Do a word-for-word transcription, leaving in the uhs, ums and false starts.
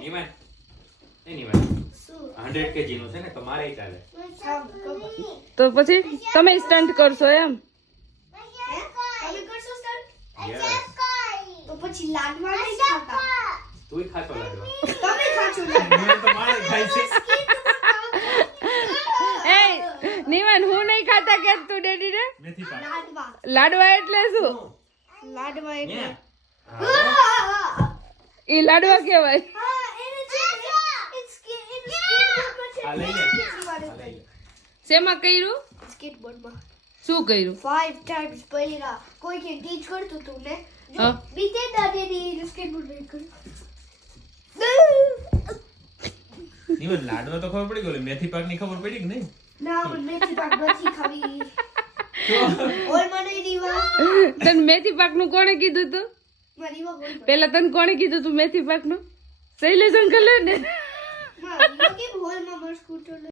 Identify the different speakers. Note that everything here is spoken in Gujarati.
Speaker 1: નિવાન એ નિવાન હંડ્રેડ કેજી નું છે ને તો મારે ચાલે.
Speaker 2: તો પછી તમે સ્ટન્ટ કરશો એમ?
Speaker 3: તમે કરશો સ્ટન્ટ?
Speaker 1: યસ.
Speaker 3: તો પછી લાડવા નહીં ખાતા.
Speaker 1: તુંય ખાતો લાડવા.
Speaker 3: તમે ખાશો લાડવા.
Speaker 1: નિવાન તો મારે ખાય છે.
Speaker 2: એ નિવાન હું નહીં ખાતા કે તું ડેડી ને
Speaker 1: મેથી પાક.
Speaker 3: લાડવા.
Speaker 2: લાડવા એટલે શું?
Speaker 3: લાડવા એટલે
Speaker 1: ન્યા. હા.
Speaker 2: ઈ લાડવા કહેવાય.
Speaker 3: હા એને છે ઇટ્સ
Speaker 1: આ લઈ લે. આ લઈ લે.
Speaker 2: શેમાં કર્યું?
Speaker 3: સ્કેટબોર્ડમાં
Speaker 2: શું કર્યું?
Speaker 3: five times પહેલા કોઈ કે ટીચ કરતું તું ને જો
Speaker 2: હા.
Speaker 3: બીજે દાદેની સ્કેટબોર્ડ નહીં કર્યું.
Speaker 1: નિવાન લાડવા તો ખબર પડી ગયો મેથી પાક ની ખબર પડી કે નહીં?
Speaker 3: ના મને મેથી પાક નથી ખાવી. ઓલ મને દીવા
Speaker 2: તને મેથી પાક નું કોણે કીધું તું?
Speaker 3: મારી વા બોલ.
Speaker 2: પેલા તને કોણે કીધું તું મેથી પાક નું? શૈલેષ અંકલ ને.
Speaker 3: હા યો કે હોલ માં મસ્ત સ્કૂટર